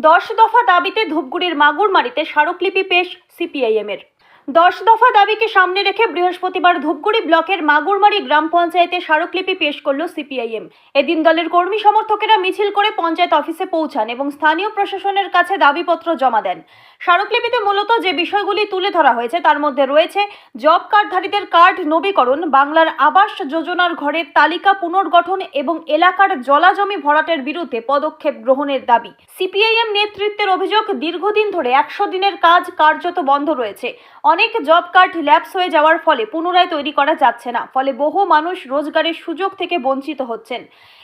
দশ দফা দাবিতে ধূপগুড়ির মাগুরমারিতে স্মারকলিপি পেশ সিপিআইএমের। দশ দফা দাবিকে সামনে রেখে বৃহস্পতিবার ধূপগুড়ি ব্লকের মাগুরমারি গ্রাম পঞ্চায়েতে স্মারকলিপি পেশ করল সিপিআইএম। এদিন দলের কর্মী সমর্থকেরা মিছিল করে পঞ্চায়েত অফিসে পৌঁছান এবং স্থানীয় প্রশাসনের কাছে দাবিপত্র জমা দেন। স্মারকলিপিতে মূলত যে বিষয়গুলি তুলে ধরা হয়েছে তার মধ্যে রয়েছে জব কার্ডধারীদের কার্ড নবীকরণ, বাংলার আবাস যোজনার ঘরের তালিকা পুনর্গঠন এবং এলাকার জলাজমি ভরাটের বিরুদ্ধে পদক্ষেপ গ্রহণের দাবি। সিপিআইএম নেতৃত্বের অভিযোগ, দীর্ঘদিন ধরে একশো দিনের কাজ কার্যত বন্ধ রয়েছে। অনেক জব কার্ড ল্যাপস হয়ে যাওয়ার ফলে পুনরায় তৈরি করা যাচ্ছে না। ফলে বহু মানুষ রোজগারের সুযোগ থেকে বঞ্চিত হচ্ছেন।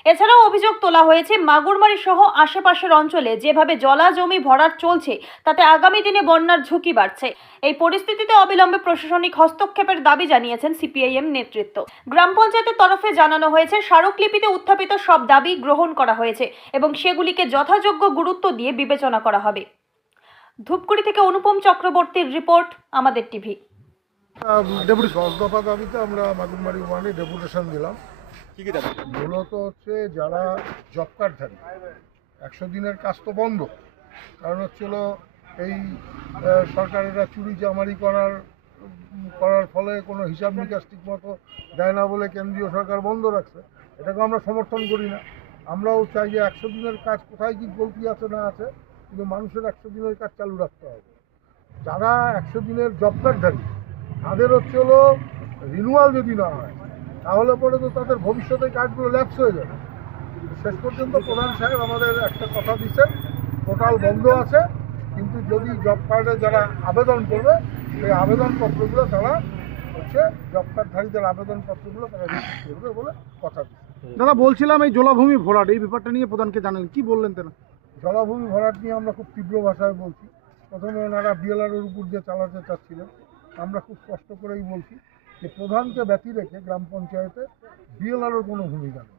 এছাড়াও অভিযোগ তোলা হয়েছে, মাগুরমারি সহ আশেপাশের অঞ্চলে যেভাবে জলা জমি ভরাট চলছে, তাতে আগামী দিনে বন্যার ঝুঁকি বাড়ছে। এই পরিস্থিতিতে অবিলম্বে প্রশাসনিক হস্তক্ষেপের দাবি জানিয়েছেন সিপিআইএম নেতৃত্ব। গ্রাম পঞ্চায়েতের তরফে জানানো হয়েছে, স্মারকলিপিতে উত্থাপিত সব দাবি গ্রহণ করা হয়েছে এবং সেগুলিকে যথাযোগ্য গুরুত্ব দিয়ে বিবেচনা করা হবে। ধূপগুড়ি থেকে অনুপম চক্রবর্তীর রিপোর্ট আমাদের টিভি। ডেপুটি দশ দফা দাবিতে আমরা মাগুরমারি ওয়ানে ডেপুটেশন দিলাম। কি কি মূলত হচ্ছে যারা জব কার্ডধারী একশো দিনের কাজ তো বন্ধ। কারণ হচ্ছিল এই সরকারেরা চুরি চামারি করার করার ফলে কোনো হিসাব নিকাশ ঠিক মতো দেয় না বলে কেন্দ্রীয় সরকার বন্ধ রাখছে। এটাকে আমরা সমর্থন করি না। আমরাও চাই যে একশো দিনের কাজ কোথায় কি গলতি আছে না আছে কিন্তু মানুষের একশো দিনের কাজ চালু রাখতে হবে। যারা একশো দিনের জব কার্ডধারী তাদের হচ্ছে হলো রিনুয়াল যদি না হয়, তাহলে পরে তো তাদের ভবিষ্যতে কার্ডগুলো ল্যাপস হয়ে যাবে। শেষ পর্যন্ত প্রধান সাহেব আমাদের একটা কথা দিচ্ছেন টোটাল বন্ধ আছে, কিন্তু যদি জব কার্ডে যারা আবেদন করবে, সেই আবেদনপত্রগুলো তারা হচ্ছে জব কার্ডধারীদের আবেদনপত্রগুলো তারা করবে বলে কথা দাদা, বলছিলাম এই জলাভূমি ভরাট, এই ব্যাপারটা নিয়ে প্রধানকে জানালেন, কি বললেন তেনা জলাভূমি ভরাট নিয়ে আমরা খুব তীব্র ভাষায় বলছি। প্রথমে ওনারা বিএলআরের উপর দিয়ে চালাতে চাচ্ছিলেন। আমরা খুব স্পষ্ট করেই বলছি যে প্রধানকে ব্যতি রেখে গ্রাম পঞ্চায়েতে বিএলআরের কোনো ভূমিকা নেই।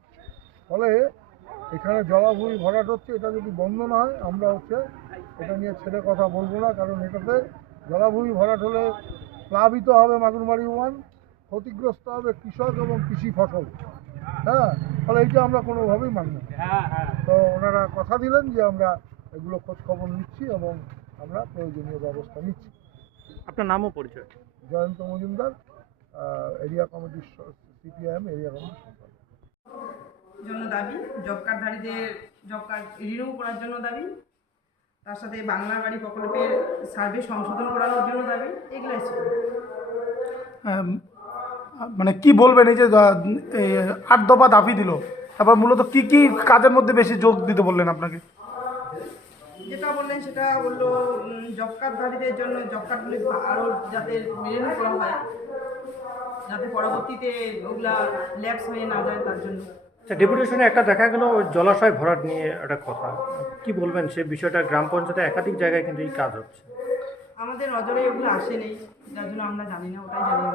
ফলে এখানে জলাভূমি ভরাট হচ্ছে, এটা যদি বন্ধ না হয়, আমরা হচ্ছে এটা নিয়ে ছেড়ে কথা বলব না, কারণ এটাতে জলাভূমি ভরাট হলে প্লাবিত হবে মাগুরমারি ওয়ান, ক্ষতিগ্রস্ত হবে কৃষক এবং কৃষি ফসল। হ্যাঁ? ফলে এইটা আমরা কোনোভাবেই মানব না। তো ওনারা কথা দিলেন যে আমরা এগুলো খোঁজ খবর নিচ্ছি এবং আমরা প্রয়োজনীয় ব্যবস্থা নিচ্ছি। আপনার নামও পরিচয়? জয়ন্ত মজুমদার এরিয়া কমিটির সিপিআইএম এরিয়া কমিটির সম্পাদক জন্য দাবি জব কার্ডধারীদের জব কার্ড রিনিউ করার জন্য দাবি তার সাথে বাংলার বাড়ি প্রকল্পের সার্ভে সংশোধন করানোর জন্য দাবি এগুলাই ছিল। মানে কি বলবেন এই যে আট দফা দাবি দিল। তারপর মূলত কি কি কাজের মধ্যে বেশি যোগ দিতে বললেন আপনাকে? যেটা বললেন সেটা বলল জব কার্ডধারীদের জন্য জব কার্ডগুলি আরও যাতে রিনিউ করা হয় যাতে পরবর্তীতে ওগুলা ল্যাপস হয়ে না যায় তার জন্য। আচ্ছা ডেপুটেশনে একটা দেখা গেল জলাশয় ভরাট নিয়ে একটা কথা। কি বলবেন সে বিষয়টা গ্রাম পঞ্চায়েতে একাধিক জায়গায় কিন্তু এই কাজ হচ্ছে। আমাদের নজরে ওগুলো আসেনি যার জন্য আমরা জানি না ওটাই দিলাম